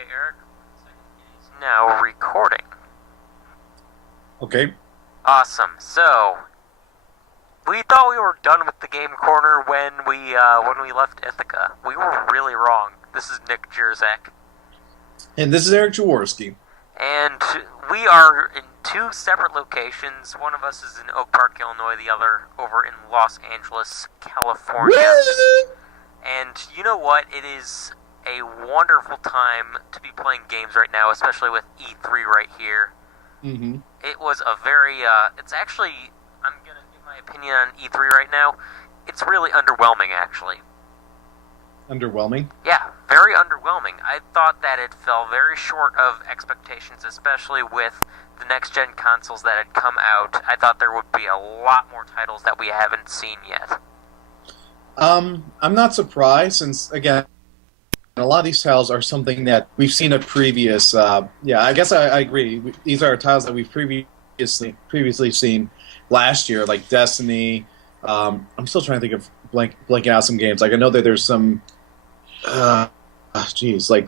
Okay, Eric. It's now recording. Okay. Awesome. So, we thought we were done with the game corner when we left Ithaca. We were really wrong. This is Nick Jurczak. And this is Erik Jaworski. And we are in two separate locations. One of us is in Oak Park, Illinois, the other over in Los Angeles, California. Woo! And you know what? It is a wonderful time to be playing games right now, especially with E3 right here. Mm-hmm. It was a very, it's actually, I'm going to give my opinion on E3 right now. It's really underwhelming, actually. Underwhelming? Yeah, very underwhelming. I thought that it fell very short of expectations, especially with the next-gen consoles that had come out. I thought there would be a lot more titles that we haven't seen yet. I'm not surprised, since, again, a lot of these titles are something that we've seen at previous, I guess I agree. These are titles that we've previously seen last year, like Destiny. I'm still trying to think of blanking out some games. Like, I know that there's some, like,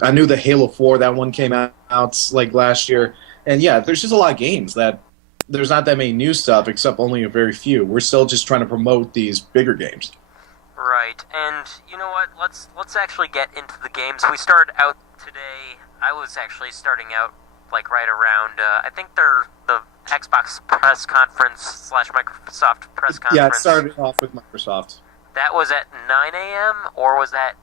I knew the Halo 4, that one came out, like, last year. And yeah, there's just a lot of games that there's not that many new stuff, except only a very few. We're still just trying to promote these bigger games. Right, and you know what? Let's actually get into the games. We started out today. I was actually starting out like right around. I think they're the Xbox press conference / Microsoft press conference. Yeah, it started off with Microsoft. That was at 9 a.m. or was that?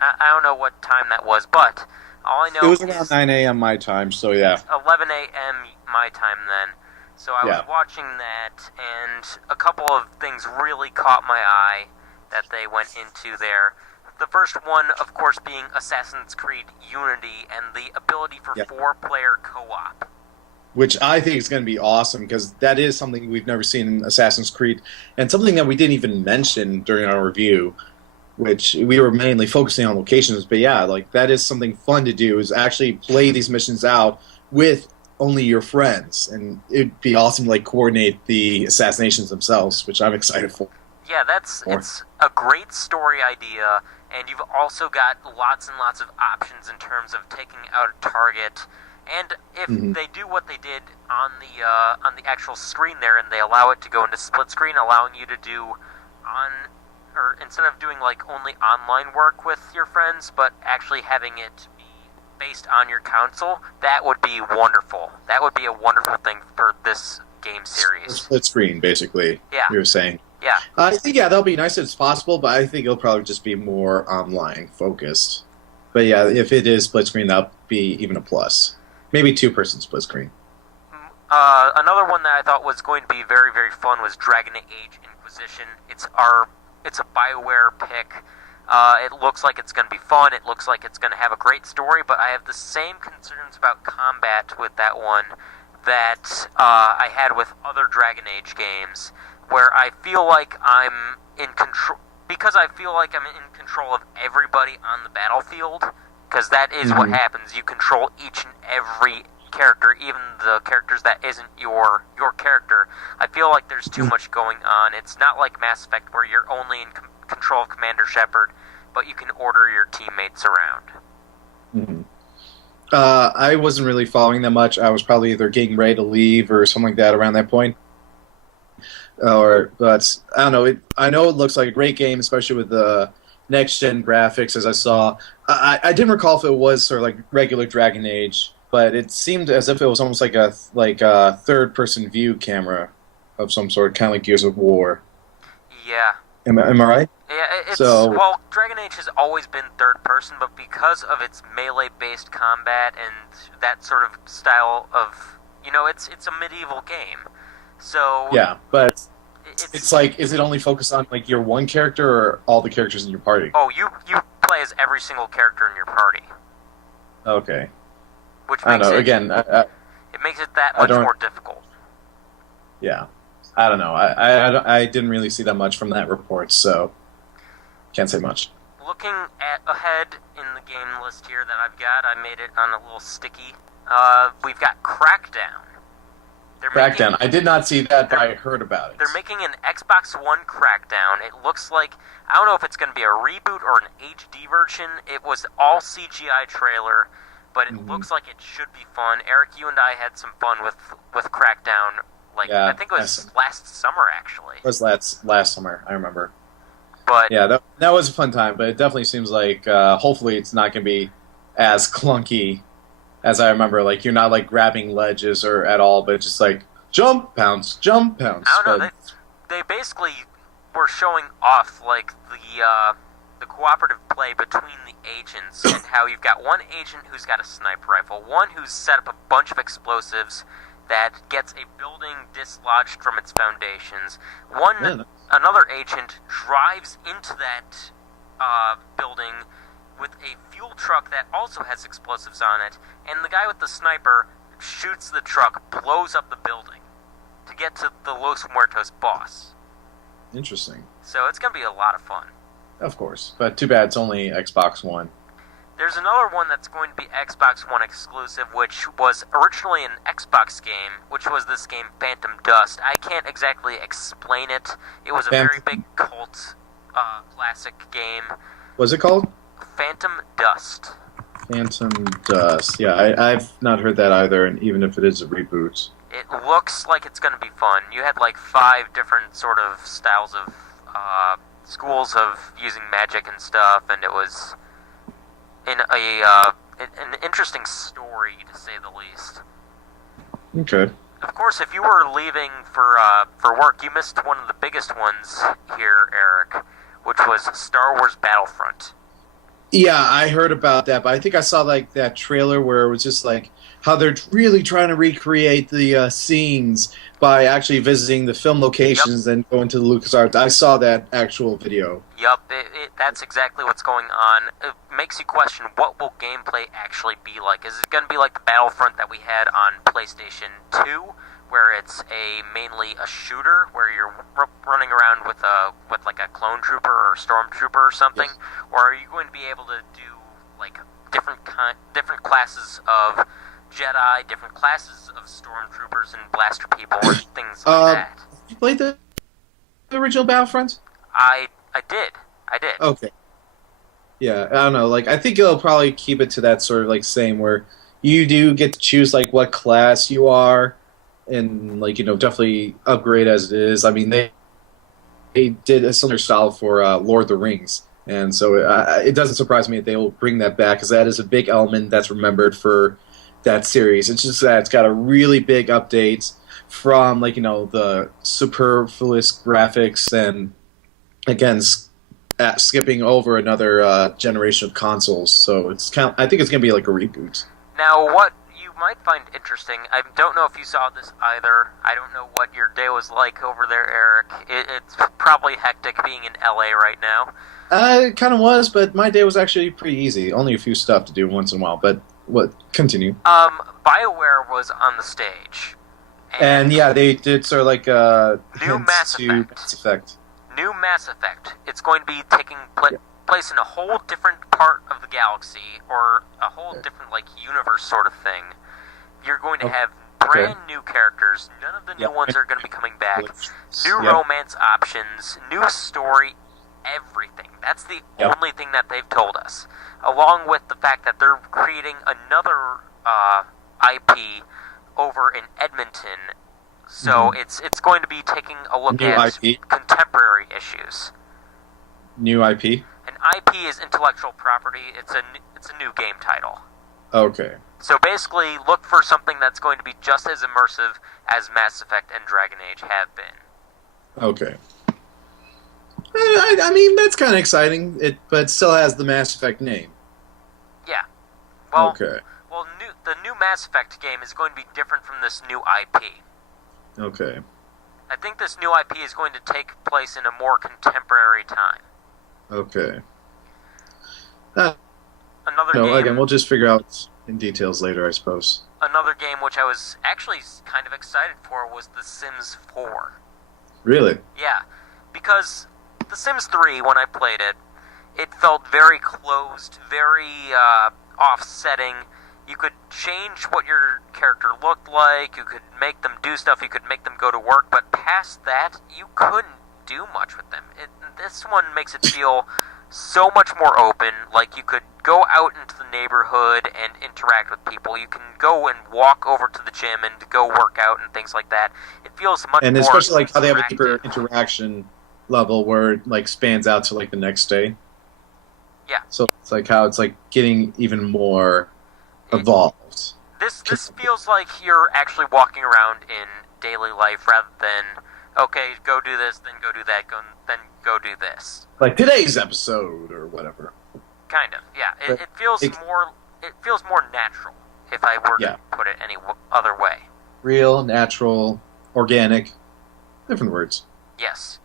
I don't know what time that was, but all I know it was around 9 a.m. my time. So yeah, 11 a.m. my time then. So I was watching that, and a couple of things really caught my eye that they went into there. The first one, of course, being Assassin's Creed Unity and the ability for 4-player co-op. Which I think is going to be awesome, because that is something we've never seen in Assassin's Creed, and something that we didn't even mention during our review, which we were mainly focusing on locations. But yeah, like, that is something fun to do, is actually play these missions out with only your friends, and it'd be awesome to, like, coordinate the assassinations themselves, which I'm excited for. Yeah, it's a great story idea, and you've also got lots and lots of options in terms of taking out a target. And if they do what they did on the actual screen there, and they allow it to go into split screen, allowing you to do instead of doing like only online work with your friends, but actually having it be based on your console, that would be wonderful. That would be a wonderful thing for this game series. Split screen, basically. Yeah. You were saying. Yeah. I think, that'll be nice if it's possible, but I think it'll probably just be more online focused. But yeah, if it is split screen, that'll be even a plus. Maybe 2-person split screen. Another one that I thought was going to be very, very fun was Dragon Age Inquisition. It's a BioWare pick. It looks like it's going to be fun. It looks like it's going to have a great story, but I have the same concerns about combat with that one that I had with other Dragon Age games, where I feel like I'm in control, because I feel like I'm in control of everybody on the battlefield, because that is what happens. You control each and every character, even the characters that isn't your character. I feel like there's too much going on. It's not like Mass Effect, where you're only in control of Commander Shepard, but you can order your teammates around. I wasn't really following that much. I was probably either getting ready to leave or something like that around that point. But I don't know. I know it looks like a great game, especially with the next-gen graphics, as I saw. I didn't recall if it was sort of like regular Dragon Age, but it seemed as if it was almost like a third-person view camera of some sort, kind of like Gears of War. Yeah. Am I right? Yeah, well, Dragon Age has always been third-person, but because of its melee-based combat and that sort of style of, it's a medieval game. So yeah, but it's like, is it only focused on like your one character or all the characters in your party? Oh, you play as every single character in your party. Okay. Which makes I don't know. Again, it makes it that much more difficult. Yeah, I don't know. I didn't really see that much from that report, so can't say much. Looking ahead in the game list here that I've got, I made it on a little sticky. We've got Crackdown. Crackdown. I did not see that, but I heard about it. They're making an Xbox One Crackdown. It looks like, I don't know if it's going to be a reboot or an HD version. It was all CGI trailer. but it looks like it should be fun. Eric, you and I had some fun with Crackdown. I think it was last summer, actually. It was last summer, I remember. But yeah, that was a fun time, but it definitely seems like hopefully it's not going to be as clunky as I remember. Like, you're not, like, grabbing ledges or at all, but just, like, jump, pounce, jump, pounce. I don't know, they basically were showing off, like, the cooperative play between the agents and how you've got one agent who's got a sniper rifle, one who's set up a bunch of explosives that gets a building dislodged from its foundations. Another agent drives into that building with a fuel truck that also has explosives on it, and the guy with the sniper shoots the truck, blows up the building to get to the Los Muertos boss. Interesting. So it's going to be a lot of fun. Of course, but too bad it's only Xbox One. There's another one that's going to be Xbox One exclusive, which was originally an Xbox game, which was this game Phantom Dust. I can't exactly explain it. It was a very big cult classic game. What's it called? Phantom Dust. Phantom Dust. Yeah, I've not heard that either, and even if it is a reboot. It looks like it's going to be fun. You had like 5 different sort of styles of schools of using magic and stuff, and it was in an interesting story, to say the least. Okay. Of course, if you were leaving for work, you missed one of the biggest ones here, Eric, which was Star Wars Battlefront. Yeah, I heard about that, but I think I saw like that trailer where it was just like how they're really trying to recreate the scenes by actually visiting the film locations and going to the LucasArts. I saw that actual video. Yup, that's exactly what's going on. It makes you question, what will gameplay actually be like? Is it going to be like the Battlefront that we had on PlayStation 2, where it's mainly a shooter, where you're running around with like a clone trooper or stormtrooper or something? Yes. Or are you going to be able to do like different classes of Jedi, different classes of stormtroopers and blaster people and things like that? You played the original Battlefront? I did. Okay. Yeah, I don't know. Like, I think it'll probably keep it to that sort of like same where you do get to choose like what class you are, and like, you know, definitely upgrade as it is. I mean, they did a similar style for Lord of the Rings, and so it doesn't surprise me that they will bring that back, because that is a big element that's remembered for that series. It's just that it's got a really big update from, like, you know, the superfluous graphics, and again, skipping over another generation of consoles. So I think it's going to be like a reboot. Now, what you might find interesting, I don't know if you saw this either. I don't know what your day was like over there, Eric. It's probably hectic being in LA right now. It kind of was, but my day was actually pretty easy. Only a few stuff to do once in a while, but continue. BioWare was on the stage. And yeah, they did sort of like new Mass Effect. New Mass Effect. It's going to be taking place in a whole different part of the galaxy, or a whole different like universe sort of thing. You're going to have brand new characters. None of the new ones are going to be coming back. New romance options, new story, everything. That's the only thing that they've told us. Along with the fact that they're creating another IP over in Edmonton. So it's going to be taking a look at contemporary issues. New IP? An IP is intellectual property. It's a new game title. Okay. So basically, look for something that's going to be just as immersive as Mass Effect and Dragon Age have been. Okay. I mean, that's kind of exciting, but it still has the Mass Effect name. Yeah. Well, okay. Well, the new Mass Effect game is going to be different from this new IP. Okay. I think this new IP is going to take place in a more contemporary time. Okay. Another game. Again, we'll just figure out in details later, I suppose. Another game which I was actually kind of excited for was The Sims 4. Really? Yeah, because The Sims 3, when I played it, it felt very closed, very offsetting. You could change what your character looked like, you could make them do stuff, you could make them go to work, but past that, you couldn't do much with them. This one makes it feel so much more open, like you could go out into the neighborhood and interact with people. You can go and walk over to the gym and go work out and things like that. It feels much more and especially like how they have a interactive. deeper interaction level where it like spans out to like the next day. Yeah. So it's like how it's like getting even more evolved. This feels like you're actually walking around in daily life rather than, okay, go do this, then go do that, then go do this. Like today's episode or whatever. Kind of, yeah. It feels more natural, if I were to put it any other way. Real, natural, organic, different words. Yes.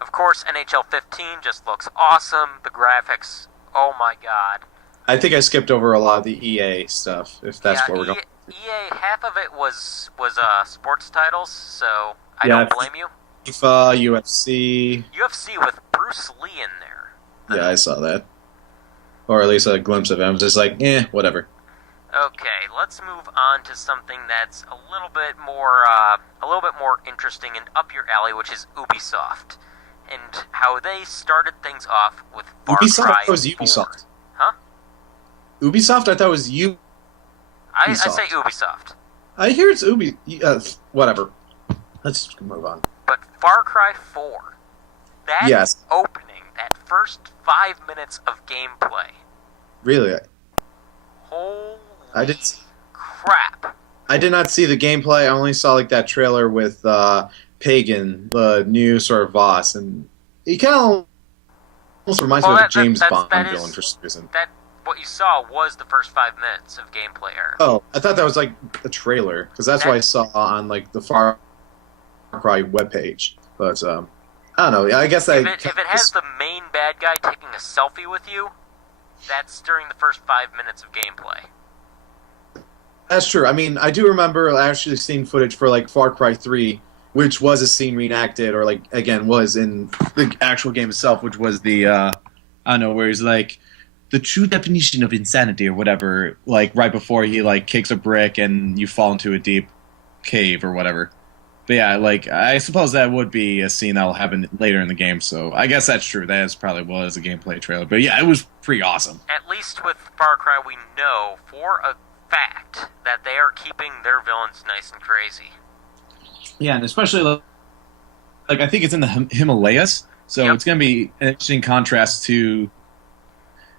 Of course, NHL 15 just looks awesome. The graphics, oh my god. I think I skipped over a lot of the EA stuff, if that's what we're going. EA, half of it was sports titles, so I don't blame you. FIFA, UFC. UFC with Bruce Lee in there. Yeah, I saw that. Or at least a glimpse of it. I was just like, whatever. Okay, let's move on to something that's a little bit more interesting and up your alley, which is Ubisoft, and how they started things off with Far Cry 4. I thought it was Ubisoft. Huh? Ubisoft? I thought it was Ubisoft. I say Ubisoft. I hear it's whatever. Let's move on. But Far Cry 4, that opening, that first 5 minutes of gameplay. Really? Holy I did crap. I did not see the gameplay. I only saw like that trailer with Pagan, the new sort of boss, and he kind of almost reminds me of a James Bond villain for some reason. What you saw was the first 5 minutes of gameplay, Eric. Oh, I thought that was like a trailer, because that's what I saw on like the Far Cry webpage. But I don't know. I guess if it has the main bad guy taking a selfie with you, that's during the first 5 minutes of gameplay. That's true. I mean, I do remember actually seeing footage for like Far Cry 3, which was a scene reenacted, or like again was in the actual game itself, which was the I don't know, where he's like the true definition of insanity or whatever, like right before he like kicks a brick and you fall into a deep cave or whatever. But yeah, like I suppose that would be a scene that will happen later in the game, so I guess that's true. That is probably was a gameplay trailer. But yeah, it was pretty awesome. At least with Far Cry we know for a fact that they are keeping their villains nice and crazy. Yeah, and especially like I think it's in the Himalayas, so it's going to be an interesting contrast to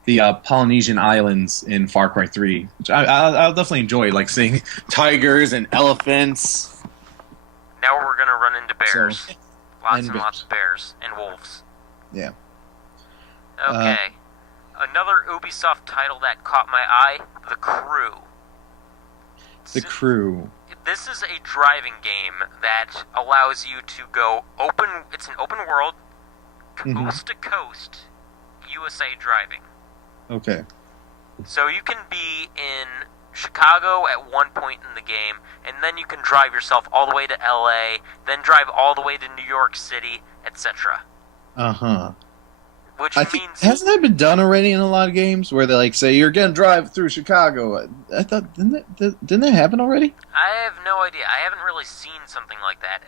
the Polynesian islands in Far Cry 3, which I'll definitely enjoy, like seeing tigers and elephants. Now we're going to run into bears. Lots and lots of bears and wolves. Yeah. Okay. Another Ubisoft title that caught my eye, The Crew. The Crew. This is a driving game that allows you to go open. It's an open world, coast to coast, USA driving. Okay. So you can be in Chicago at one point in the game, and then you can drive yourself all the way to LA, then drive all the way to New York City, etc. Which means hasn't that been done already in a lot of games where they like say you're gonna drive through Chicago? I thought didn't that happen already? I have no idea. I haven't really seen something like that.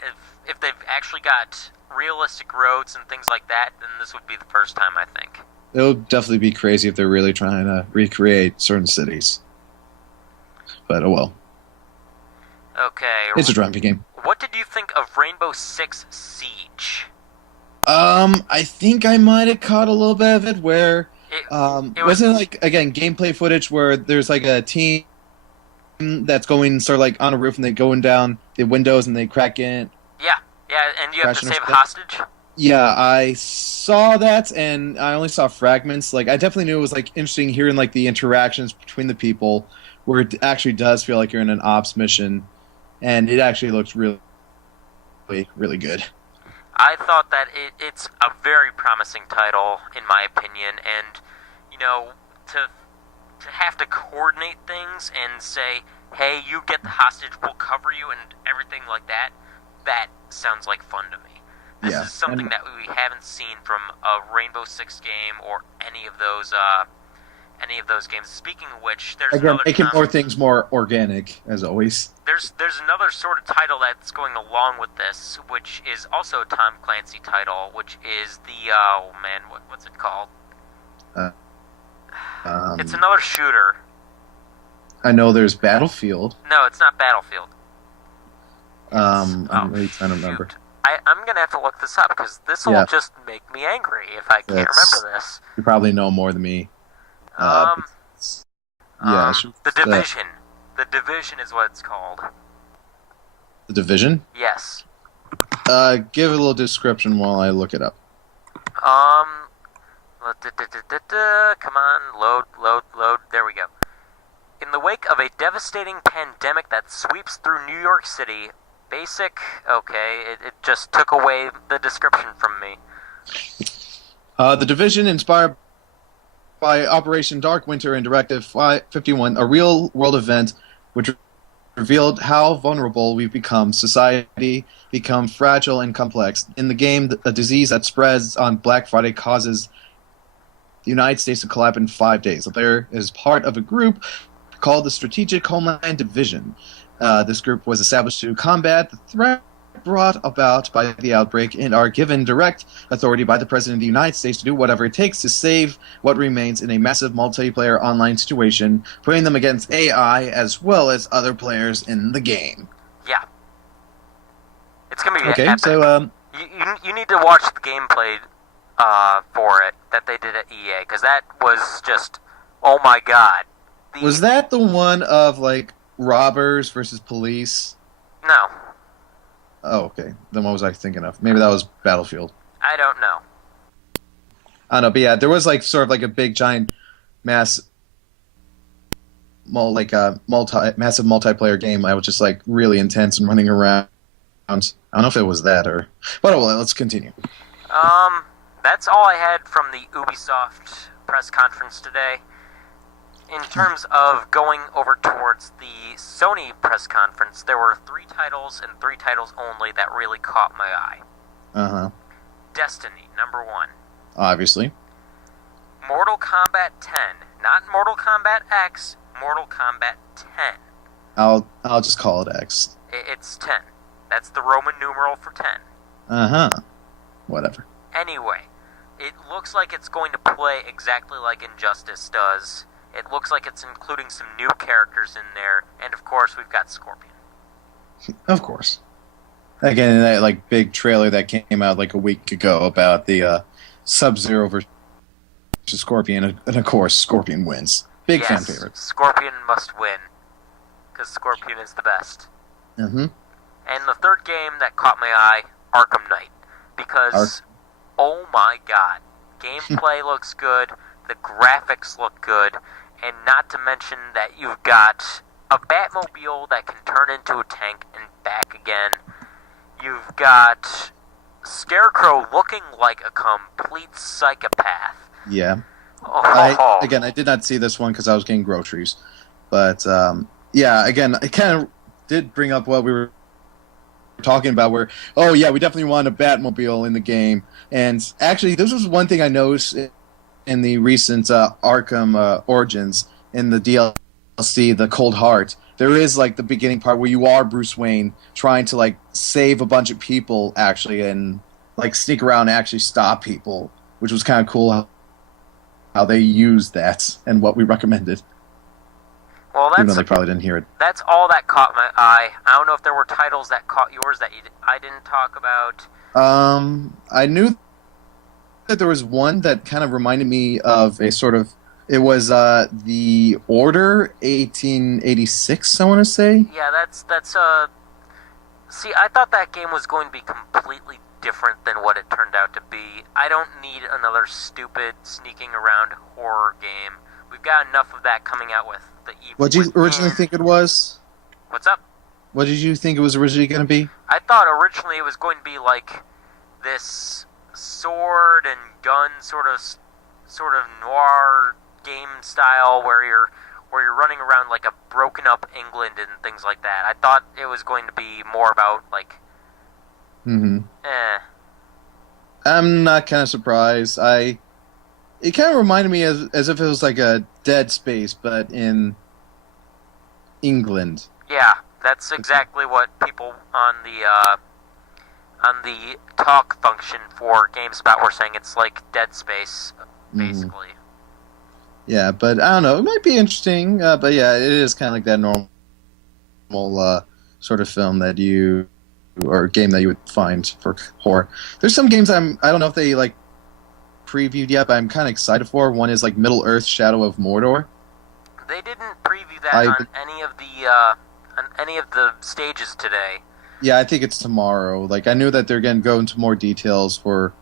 If they've actually got realistic roads and things like that, then this would be the first time, I think. It would definitely be crazy if they're really trying to recreate certain cities. But oh well. Okay. It's a driving game. What did you think of Rainbow Six Siege? I think I might have caught a little bit of it where it wasn't like again gameplay footage where there's like a team that's going sort of like on a roof and they're going down the windows and they crack in. Yeah, and you have to save a hostage. Yeah, I saw that and I only saw fragments. Like I definitely knew it was like interesting hearing like the interactions between the people where it actually does feel like you're in an ops mission, and it actually looks really, really good. I thought that it's a very promising title, in my opinion, and, you know, to have to coordinate things and say, hey, you get the hostage, we'll cover you, and everything like that, that sounds like fun to me. This is something that we haven't seen from a Rainbow Six game or any of those games. Speaking of which, there's again another making more things more organic, as always. There's another sort of title that's going along with this, which is also a Tom Clancy title, which is the what's it called? It's another shooter. I know there's Battlefield. No, it's not Battlefield. I'm really trying to remember. I'm going to have to look this up, because this will just make me angry if I can't remember this. You probably know more than me. The Division. The Division is what it's called. The Division? Yes. Give a little description while I look it up. Come on, load. There we go. In the wake of a devastating pandemic that sweeps through New York City, it just took away the description from me. The Division, inspired by Operation Dark Winter and Directive 51, a real-world event which revealed how vulnerable we've become. Society become fragile and complex. In the game, a disease that spreads on Black Friday causes the United States to collapse in 5 days. The player is part of a group called the Strategic Homeland Division. This group was established to combat the threat brought about by the outbreak and are given direct authority by the President of the United States to do whatever it takes to save what remains in a massive multiplayer online situation, putting them against AI as well as other players in the game. Yeah. It's going to be okay, epic. So, you need to watch the gameplay for it that they did at EA, because that was just, oh my god. Was that the one of, like, robbers versus police? No. Oh, okay. Then what was I thinking of? Maybe that was Battlefield. I don't know. I don't know, but yeah, there was like sort of like a big giant massive multiplayer game. I was just like really intense and running around. I don't know if it was that or. But well, let's continue. That's all I had from the Ubisoft press conference today. In terms of going over towards the Sony press conference, there were 3 titles and 3 titles only that really caught my eye. Uh-huh. Destiny, number 1. Obviously. Mortal Kombat 10. Not Mortal Kombat X, Mortal Kombat 10. I'll just call it X. It's 10. That's the Roman numeral for 10. Uh-huh. Whatever. Anyway, it looks like it's going to play exactly like Injustice does. It looks like it's including some new characters in there, and of course we've got Scorpion. Of course. Again, that like big trailer that came out like a week ago about the Sub-Zero versus Scorpion, and of course Scorpion wins. Big fan favorite. Scorpion must win, because Scorpion is the best. Mm-hmm. And the third game that caught my eye, Arkham Knight, because oh my god, gameplay looks good, the graphics look good. And not to mention that you've got a Batmobile that can turn into a tank and back again. You've got Scarecrow looking like a complete psychopath. Yeah. Oh. I did not see this one because I was getting groceries. But, yeah, again, it kind of did bring up what we were talking about where, oh, yeah, we definitely want a Batmobile in the game. And actually, this was one thing I noticed in the recent Arkham Origins, in the DLC, The Cold Heart, there is like the beginning part where you are Bruce Wayne trying to like save a bunch of people actually, and like sneak around and actually stop people, which was kind of cool how they used that and what we recommended. Well, even though they probably didn't hear it. That's all that caught my eye. I don't know if there were titles that caught yours that I didn't talk about. I knew that there was one that kind of reminded me of a sort of, it was the Order 1886, I want to say. Yeah, that's see, I thought that game was going to be completely different than what it turned out to be. I don't need another stupid sneaking around horror game. We've got enough of that coming out with the Evil What did you originally think it was? What's up? What did you think it was originally going to be? I thought originally it was going to be like this sword and gun sort of noir game style where you're running around like a broken up England and things like that. I thought it was going to be more about like I'm not kind of surprised. It kind of reminded me as if it was like a Dead Space but in England. Yeah, that's exactly what people on the talk function for GameSpot were saying. It's like Dead Space, basically. Yeah, but I don't know. It might be interesting. But yeah, it is kind of like that normal sort of film that you or game that you would find for horror. There's some games I don't know if they like previewed yet, but I'm kind of excited for. One is like Middle Earth: Shadow of Mordor. They didn't preview that on any of the stages today. Yeah, I think it's tomorrow. Like I knew that they're going to go into more details for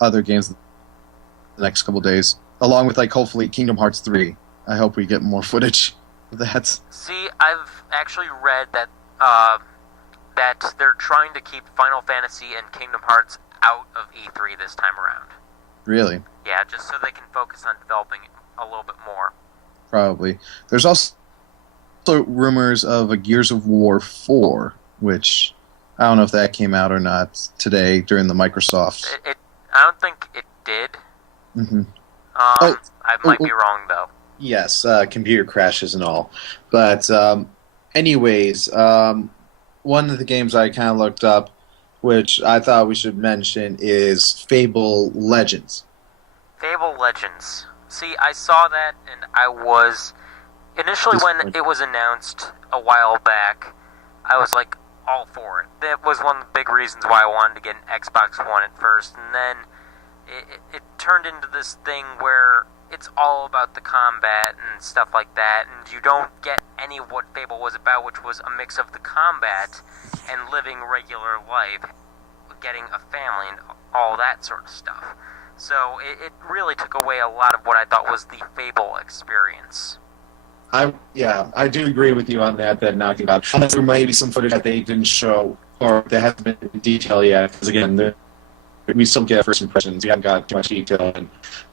other games the next couple days, along with like hopefully Kingdom Hearts 3. I hope we get more footage of that. See, I've actually read that that they're trying to keep Final Fantasy and Kingdom Hearts out of E3 this time around. Really? Yeah, just so they can focus on developing it a little bit more. Probably. There's also rumors of a Gears of War 4, which I don't know if that came out or not today during the Microsoft. I don't think it did. Mm-hmm. I might be wrong, though. Yes, computer crashes and all. But anyways, one of the games I kind of looked up, which I thought we should mention, is Fable Legends. Fable Legends. See, I saw that, and I was... Initially, when it was announced a while back, I was like, all for it. That was one of the big reasons why I wanted to get an Xbox One at first, and then it turned into this thing where it's all about the combat and stuff like that, and you don't get any of what Fable was about, which was a mix of the combat and living regular life, getting a family, and all that sort of stuff. So it really took away a lot of what I thought was the Fable experience. I do agree with you on that knocked it out. Unless there may be some footage that they didn't show or that hasn't been in detail yet, because again, we still get first impressions. We haven't got too much detail.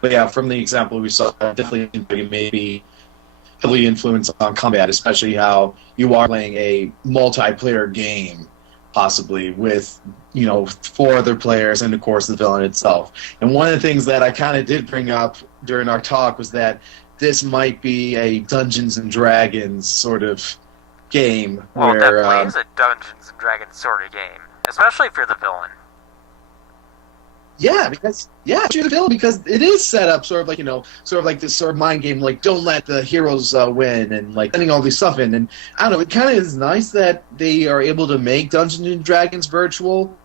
But yeah, from the example we saw, definitely maybe heavily influenced on combat, especially how you are playing a multiplayer game, possibly with 4 other players and of course the villain itself. And one of the things that I kind of did bring up during our talk was that this might be a Dungeons and Dragons sort of game. Well, it definitely is a Dungeons and Dragons sort of game, especially if you're the villain. Yeah, because you're the villain, because it is set up sort of like this sort of mind game, like don't let the heroes win, and like sending all this stuff in. And I don't know, it kind of is nice that they are able to make Dungeons and Dragons virtual.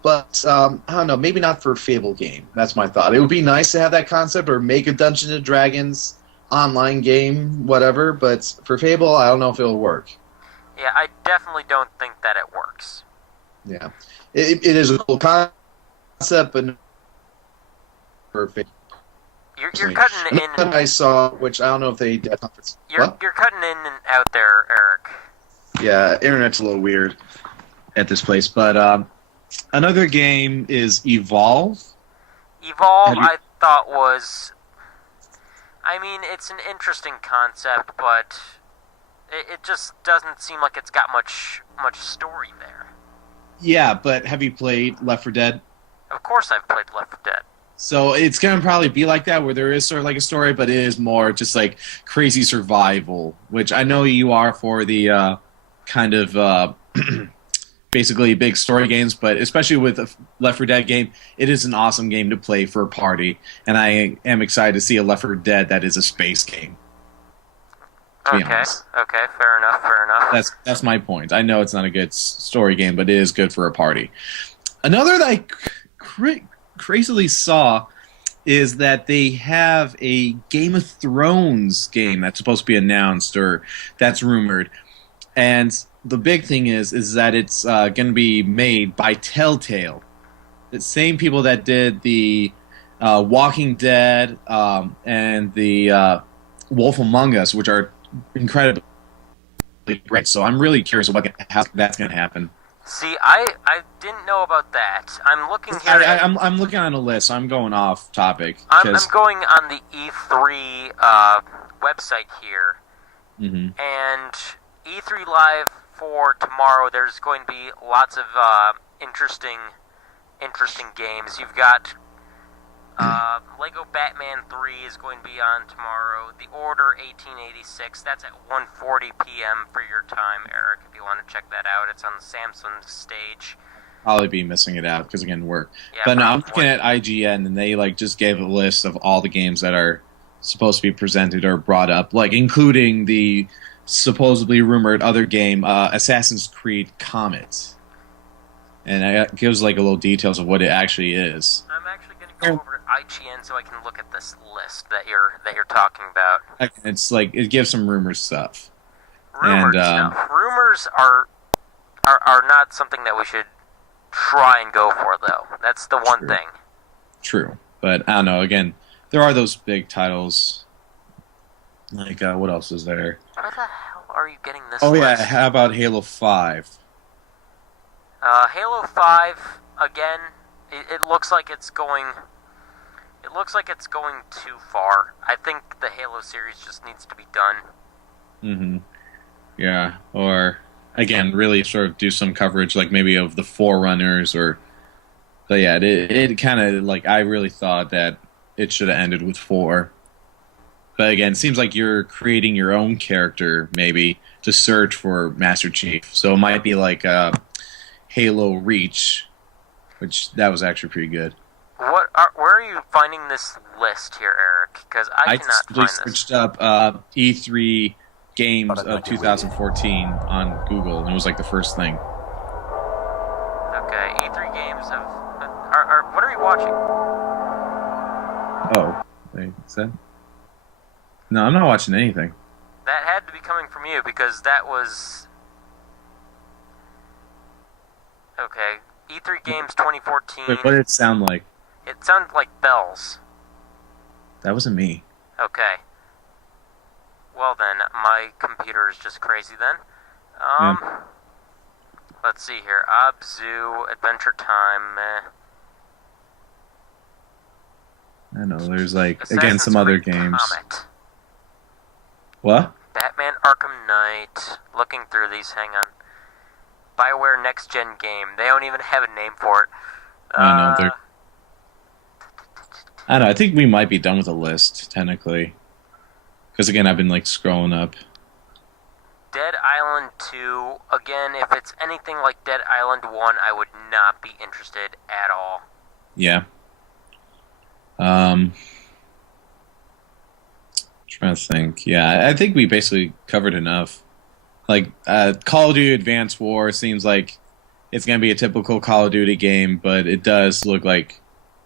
But, I don't know, maybe not for a Fable game. That's my thought. It would be nice to have that concept, or make a Dungeons & Dragons online game, whatever, but for Fable, I don't know if it'll work. Yeah, I definitely don't think that it works. Yeah. It is a cool concept, but not perfect. You're cutting in... Another I saw, which I don't know if they did. You're cutting in and out there, Eric. Yeah, internet's a little weird at this place, but... another game is Evolve. Evolve, I thought was... I mean, it's an interesting concept, but it just doesn't seem like it's got much story there. Yeah, but have you played Left 4 Dead? Of course I've played Left 4 Dead. So it's going to probably be like that, where there is sort of like a story, but it is more just like crazy survival, which I know you are for the kind of... basically big story games, but especially with a Left 4 Dead game, it is an awesome game to play for a party, and I am excited to see a Left 4 Dead that is a space game. Okay, fair enough. That's my point. I know it's not a good story game, but it is good for a party. Another that I crazily saw is that they have a Game of Thrones game that's supposed to be announced, or that's rumored, and the big thing is that it's going to be made by Telltale, the same people that did the Walking Dead and the Wolf Among Us, which are incredibly great. So I'm really curious about how that's going to happen. See, I didn't know about that. I'm looking here. I'm looking on a list. So I'm going off topic. I'm going on the E3 website here, and E3 Live for tomorrow. There's going to be lots of interesting games. You've got Lego Batman 3 is going to be on tomorrow. The Order 1886. That's at 1:40 p.m. for your time, Eric. If you want to check that out, it's on the Samsung stage. I'll be missing it out because again work. Yeah, but no, I'm looking at IGN, and they just gave a list of all the games that are supposed to be presented or brought up, like including the supposedly rumored other game, Assassin's Creed Comet. And it gives like a little details of what it actually is. I'm actually going to go over to IGN so I can look at this list that you're talking about. It's like it gives some rumor stuff. Rumored stuff. Rumors are not something that we should try and go for, though. That's the one thing. True, but I don't know. Again, there are those big titles. Like what else is there? Where the hell are you getting this? Oh list? yeah, how about Halo 5? Halo 5 again. It looks like it's going. It looks like it's going too far. I think the Halo series just needs to be done. Mm-hmm. Yeah, or again, really sort of do some coverage, like maybe of the Forerunners, or. But yeah, it kind of like I really thought that it should have ended with 4. But again, it seems like you're creating your own character maybe to search for Master Chief. So it might be like Halo Reach, which that was actually pretty good. Where are you finding this list here, Eric? Because I cannot find this. I searched up E3 games of 2014 on Google, and it was like the first thing. Okay, E3 games of. What are you watching? Oh, wait, is that? No, I'm not watching anything. That had to be coming from you because that was. Okay, E3 Games 2014. Wait, what did it sound like? It sounded like bells. That wasn't me. Okay. Well then, my computer is just crazy then. Yeah. Let's see here. Abzu, Adventure Time, I know, there's like, Assassin's again, some other Creed games. Comet. What? Batman Arkham Knight. Looking through these, hang on. BioWare Next Gen Game. They don't even have a name for it. I know, I don't know, I think we might be done with the list, technically. Because again, I've been like scrolling up. Dead Island 2. Again, if it's anything like Dead Island 1, I would not be interested at all. Yeah. Trying to think. Yeah, I think we basically covered enough. Like, Call of Duty Advanced War seems like it's going to be a typical Call of Duty game, but it does look like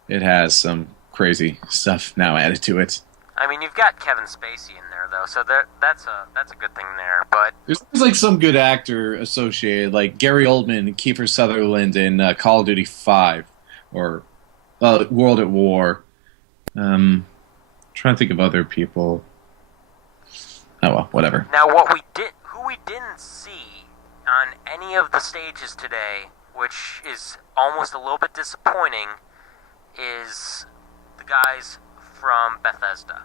it has some crazy stuff now added to it. I mean, you've got Kevin Spacey in there, though, so that's a good thing there, but... There's like some good actor associated, like Gary Oldman and Kiefer Sutherland in Call of Duty 5, or World at War. Trying to think of other people. Oh well, whatever. Now, who we didn't see on any of the stages today, which is almost a little bit disappointing, is the guys from Bethesda.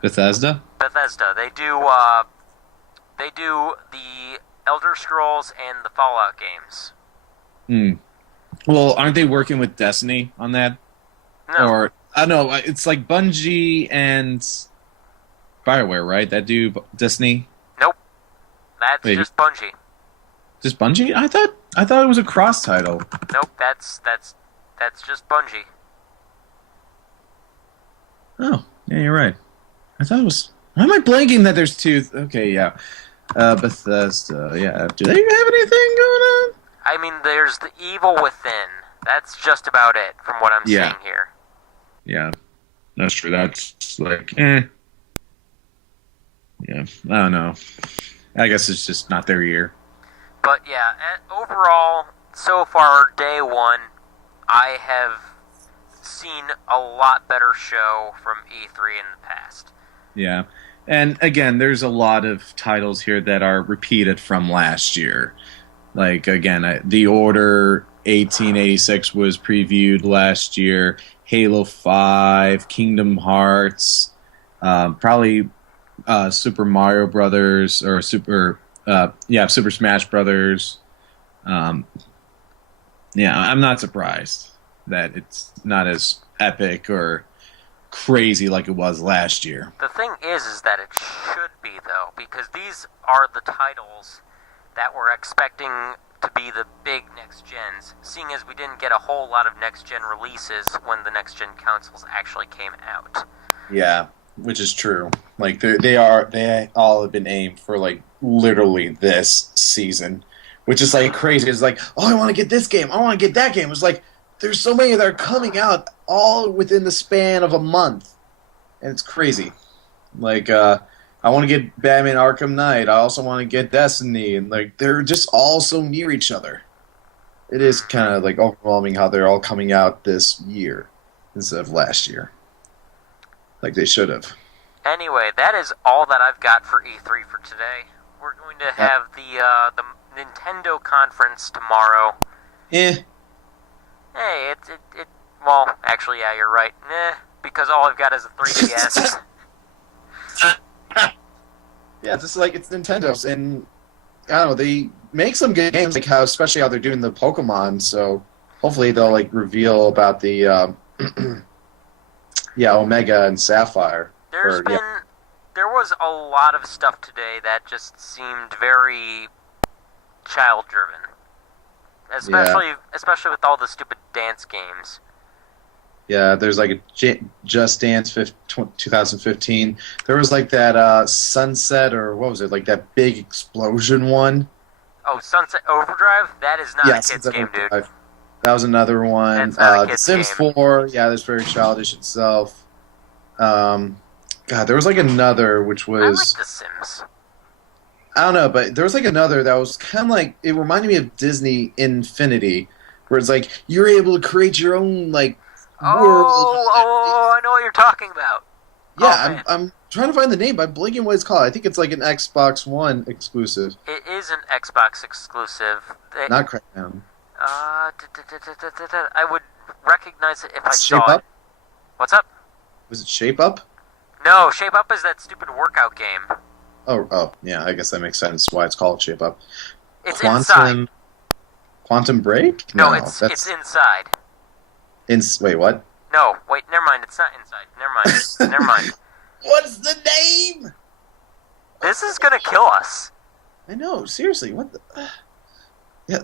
Bethesda? Bethesda. They do the Elder Scrolls and the Fallout games. Well, aren't they working with Destiny on that? No. Or I don't know. It's like Bungie and BioWare, right? That do Destiny. Nope. That's just Bungie. Just Bungie? I thought it was a cross title. Nope. That's just Bungie. Oh, yeah, you're right. I thought it was. Why am I blanking that there's two? Okay, yeah. Bethesda, yeah. Do they have anything going on? I mean, there's the Evil Within. That's just about it, from what I'm seeing here. Yeah, that's true. That's like, Yeah, I don't know. I guess it's just not their year. But yeah, overall, so far, day one, I have seen a lot better show from E3 in the past. Yeah. And again, there's a lot of titles here that are repeated from last year. Like, again, The Order 1886 was previewed last year. Halo 5, Kingdom Hearts, probably Super Mario Brothers, or Super Smash Brothers. I'm not surprised that it's not as epic or crazy like it was last year. The thing is that it should be, though, because these are the titles that we're expecting to be the big next gens, seeing as we didn't get a whole lot of next gen releases when the next gen consoles actually came out. Yeah. which is true. Like they all have been aimed for like literally this season, which is like crazy. It's like, oh, I want to get this game, I want to get that game. It's like there's so many that are coming out all within the span of a month, and it's crazy. Like I want to get Batman Arkham Knight. I also want to get Destiny, and like they're just all so near each other. It is kind of like overwhelming how they're all coming out this year instead of last year, like they should have. Anyway, that is all that I've got for E3 for today. We're going to have the Nintendo conference tomorrow. Eh. Hey, it. Well, actually, yeah, you're right. Because all I've got is a 3DS. Yeah, it's just like it's Nintendo's, and I don't know, they make some good games, like how, especially how they're doing the Pokemon. So hopefully they'll like reveal about the Omega and Sapphire. There was a lot of stuff today that just seemed very child driven, especially with all the stupid dance games. Yeah, there's like a Just Dance 2015. There was like that Sunset, or what was it, like that big explosion one. Oh, Sunset Overdrive? That is not a kid's Sunset game, Overdrive. dude. That was another one. That's not a The kid's Sims game. 4, yeah, that's very childish itself. God, there was like another which I like was... The Sims. I don't know, but there was like another that was kind of like... It reminded me of Disney Infinity, where it's like, you're able to create your own, like, world. Oh, I know what you're talking about. Yeah, I'm trying to find the name, but I'm blanking what it's called. I think it's like an Xbox One exclusive. It is an Xbox exclusive. Not Crackdown. I would recognize it if I Shape saw Up? it. What's up? Was it Shape Up? No, Shape Up is that stupid workout game. Oh, yeah, I guess that makes sense why it's called Shape Up. It's inside. Quantum Break? No, it's inside. Wait, what? No, wait, never mind. It's not inside. Never mind. What's the name? This is gonna kill us. I know, seriously, what the... Yeah,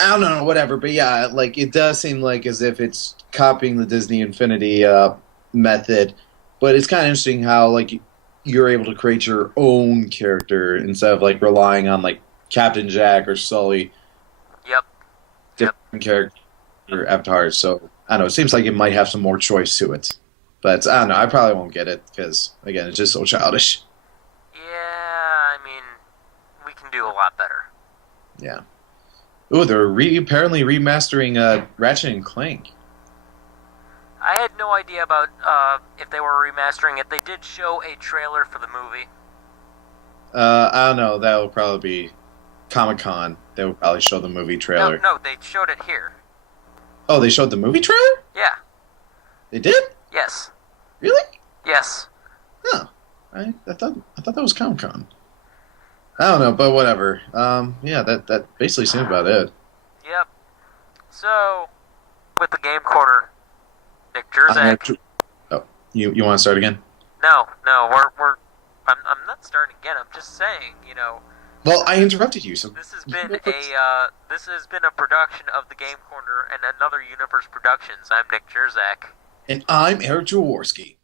I don't know, whatever, but yeah, like, it does seem like as if it's copying the Disney Infinity method, but it's kind of interesting how, like, you're able to create your own character instead of, like, relying on, like, Captain Jack or Sully. Yep. Different character avatars, so, I don't know, it seems like it might have some more choice to it. But, I don't know, I probably won't get it, because, again, it's just so childish. Yeah, I mean, we can do a lot better. Yeah. Ooh, they're apparently remastering Ratchet and Clank. I had no idea about if they were remastering it. They did show a trailer for the movie. I don't know, that will probably be Comic-Con. They will probably show the movie trailer. No, they showed it here. Oh, they showed the movie trailer? Yeah. They did? Yes. Really? Yes. Oh. I thought that was Comic-Con. I don't know, but whatever. Yeah, that basically seems about it. Yep. So, with the Game Corner, Nick Jurczak. Oh, you want to start again? No, I'm not starting again. I'm just saying, Well, I interrupted you, so this has been a production of the Game Corner and Another Universe Productions. I'm Nick Jurczak. And I'm Erik Jaworski.